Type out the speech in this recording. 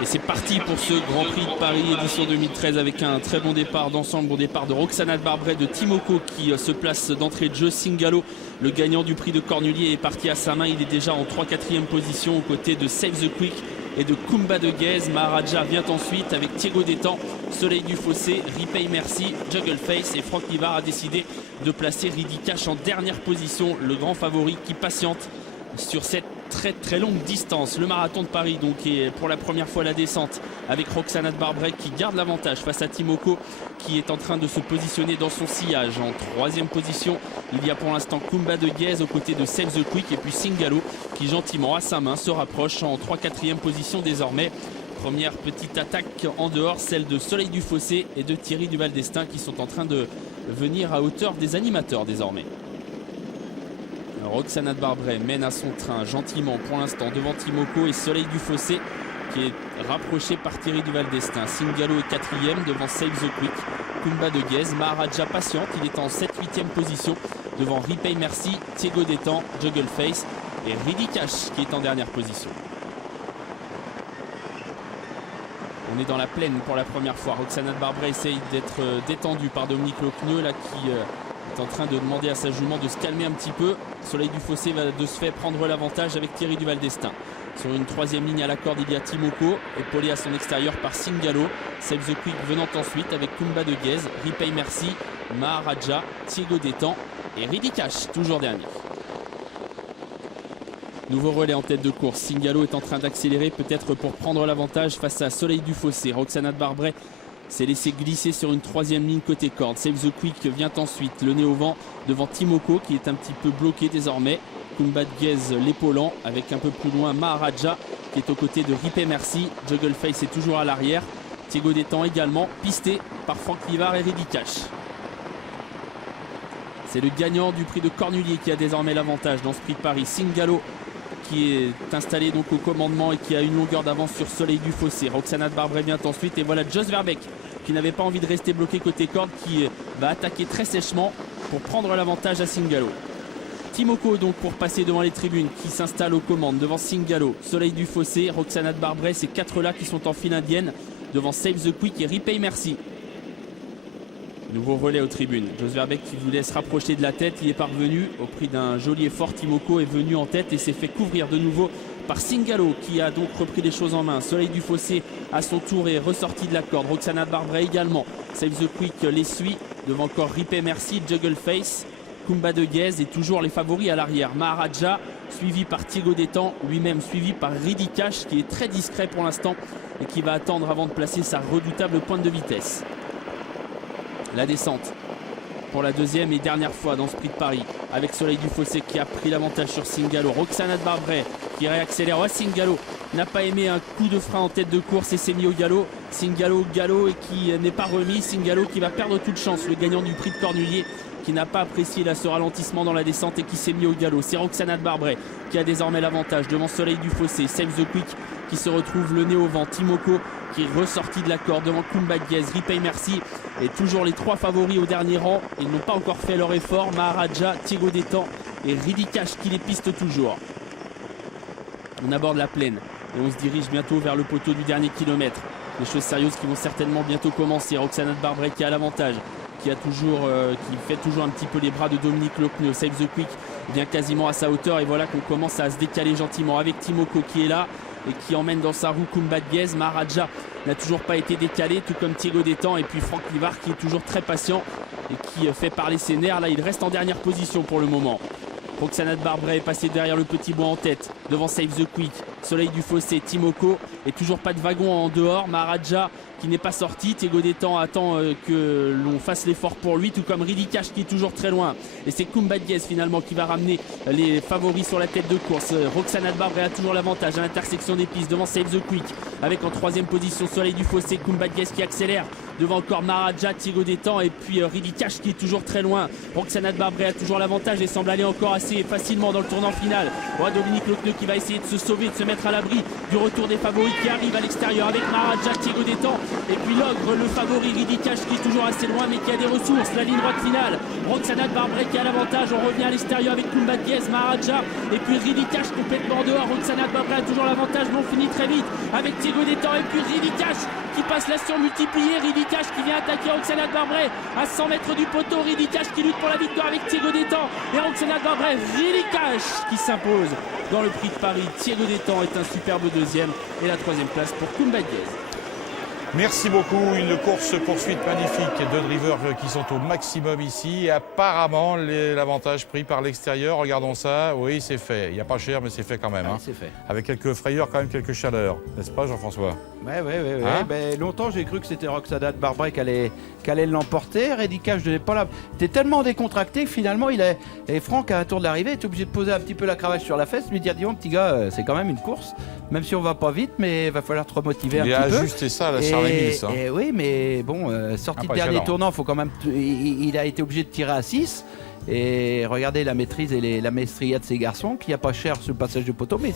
Et c'est parti pour ce Grand Prix de Paris édition 2013 avec un très bon départ d'ensemble, bon départ de Roxana Barbret, de Timoko qui se place d'entrée de jeu. Singalo, le gagnant du prix de Cornulier, est parti à sa main. Il est déjà en 3-4e position aux côtés de Save the Quick et de Kumba de Guez. Maharaja vient ensuite avec Thiego Détang, Soleil du Fossé, Repay Merci, Juggleface, et Franck Livard a décidé de placer Riddy Cash en dernière position, le grand favori qui patiente sur cette très longue distance. Le marathon de Paris donc est pour la première fois la descente avec Roxana Barbret qui garde l'avantage face à Timoko qui est en train de se positionner dans son sillage. En 3e position, il y a pour l'instant Kumba de Guez aux côtés de Save the Quick, et puis Singalo qui gentiment à sa main se rapproche en 3-4e position désormais. Première petite attaque en dehors, celle de Soleil du Fossé et de Thierry Duval d'Estaing qui sont en train de venir à hauteur des animateurs désormais. Roxana Barbret mène à son train gentiment pour l'instant devant Timoko et Soleil du Fossé qui est rapproché par Thierry Duval d'Estaing. Singalo est 4e devant Save the Quick. Kumba de Guez, Maharaja patiente, il est en 7-8e position devant Repay Merci, Thiego Détang, Juggleface et Riddy Cash qui est en dernière position. On est dans la plaine pour la première fois. Roxana Barbret essaye d'être détendue par Dominique Lochneux là qui est en train de demander à sa jument de se calmer un petit peu. Soleil du Fossé va de ce fait prendre l'avantage avec Thierry Duval d'Estaing. Sur une 3e ligne à la corde, il y a Timoko, épaulé à son extérieur par Singalo. Save the Quick venant ensuite avec Kumba de Guez, Repay Merci, Maharaja, Thiego Détang et Riddy Cash, toujours dernier. Nouveau relais en tête de course. Singalo est en train d'accélérer peut-être pour prendre l'avantage face à Soleil du Fossé. Roxana Barbret s'est laissé glisser sur une 3e ligne côté corde. Save the Quick vient ensuite, le nez au vent devant Timoko qui est un petit peu bloqué désormais. Kumba de Guez l'épaulant avec un peu plus loin Maharaja qui est aux côtés de Repay Merci. Juggleface est toujours à l'arrière. Thiego Détang également pisté par Franck Livard et Riddy Cash. C'est le gagnant du prix de Cornulier qui a désormais l'avantage dans ce prix de Paris. Singalo qui est installé donc au commandement et qui a une longueur d'avance sur Soleil du Fossé. Roxana Barbret vient ensuite et voilà Jos Verbeek qui n'avait pas envie de rester bloqué côté corde qui va attaquer très sèchement pour prendre l'avantage à Singalo. Timoko donc pour passer devant les tribunes qui s'installe aux commandes devant Singalo, Soleil du Fossé, Roxana Barbret, ces 4 là qui sont en file indienne devant Save the Quick et Repay Merci. Nouveau relais aux tribunes. Jos Verbeek qui voulait se rapprocher de la tête, il est parvenu au prix d'un joli effort. Timoko est venu en tête et s'est fait couvrir de nouveau par Singalo qui a donc repris les choses en main. Soleil du Fossé à son tour est ressorti de la corde. Roxana Barbret également. Save the Quick les suit devant encore Repay Merci, Juggleface, Kumba de Guez et toujours les favoris à l'arrière. Maharaja suivi par Thiego Détang, lui-même suivi par Riddy Cash qui est très discret pour l'instant et qui va attendre avant de placer sa redoutable pointe de vitesse. La descente pour la 2e et dernière fois dans ce prix de Paris avec Soleil du Fossé qui a pris l'avantage sur Singalo. Roxana Barbret qui réaccélère. Singalo n'a pas aimé un coup de frein en tête de course et s'est mis au galop. Singalo au galop et qui n'est pas remis. Singalo qui va perdre toute chance, le gagnant du prix de Cornulier qui n'a pas apprécié là, ce ralentissement dans la descente et qui s'est mis au galop. C'est Roxana Barbret qui a désormais l'avantage devant Soleil du Fossé. Save the Quick qui se retrouve le nez au vent. Timoko qui est ressorti de la corde devant Kumba de Guez, Repay Merci et toujours les 3 favoris au dernier rang. Ils n'ont pas encore fait leur effort. Maharaja, Thiego Détang et Riddy Cash qui les pistent toujours. On aborde la plaine et on se dirige bientôt vers le poteau du dernier kilomètre. Des choses sérieuses qui vont certainement bientôt commencer. Roxana Barbret qui a l'avantage, qui fait toujours un petit peu les bras de Dominique Lochneux. Save the Quick vient quasiment à sa hauteur et voilà qu'on commence à se décaler gentiment avec Timoko qui est là et qui emmène dans sa roue Kumba de Guez. Maharaja n'a toujours pas été décalé, tout comme Thiego Détang, et puis Franck Livard qui est toujours très patient et qui fait parler ses nerfs. Là il reste en dernière position pour le moment. Roxana Barbret est passé derrière le petit bois en tête devant Save the Quick, Soleil du Fossé, Timoko et toujours pas de wagon en dehors. Maharaja qui n'est pas sorti. Thiego Détang attend que l'on fasse l'effort pour lui, tout comme Riddy Cash qui est toujours très loin. Et c'est Kumba de Guez finalement qui va ramener les favoris sur la tête de course. Roxana Barbret a toujours l'avantage à l'intersection des pistes devant Save the Quick avec en 3e position Soleil du Fossé, Kumba de Guez qui accélère devant encore Maharaja, Thiego Détang et puis Riddy Cash qui est toujours très loin. Roxana Barbret a toujours l'avantage et semble aller encore assez facilement dans le tournant final. Dominique Lochneux qui va essayer de se sauver, de se mettre à l'abri du retour des favoris qui arrivent à l'extérieur avec Maharaja, Thiego Détang Et puis l'ogre, le favori Ridicash qui est toujours assez loin mais qui a des ressources. La ligne droite finale. Roxana Barbrey qui a l'avantage. On revient à l'extérieur avec Kumba Diez, Maharaja. Et puis Ridicash complètement dehors. Roxana Barbrey a toujours l'avantage mais on finit très vite avec Thiago Détan. Et puis Ridicash qui passe la surmultipliée. Ridicash qui vient attaquer Roxana Barbrey à 100 mètres du poteau. Ridicash qui lutte pour la victoire avec Thiago Détan. Et Roxana Barbrey, Ridicash qui s'impose dans le prix de Paris. Thiago Détan est un superbe deuxième. Et la troisième place pour Kumba Diez. Merci beaucoup. Une course-poursuite magnifique. Deux drivers qui sont au maximum ici. Et apparemment, l'avantage pris par l'extérieur. Regardons ça. Oui, c'est fait. Il n'y a pas cher, mais c'est fait quand même. Ouais, hein. c'est fait. Avec quelques frayeurs, quand même quelques chaleurs. N'est-ce pas, Jean-François? Ouais. Hein Longtemps, j'ai cru que c'était Roxana Barbrey qui allait l'emporter. Ridicash, je n'ai pas là. T'es tellement décontracté que finalement, et Franck, à un tour de l'arrivée, est obligé de poser un petit peu la cravache sur la fesse, lui dire, dis donc, petit gars, c'est quand même une course. Même si on va pas vite, mais il va falloir te remotiver un petit peu. Il a ajusté ça à la Charles Mills. Hein. Et oui, mais bon, sorti de dernier tournant, faut quand même. Il a été obligé de tirer à 6. Et regardez la maîtrise et la maestria de ces garçons, qui a pas cher sur le passage de poteau, mais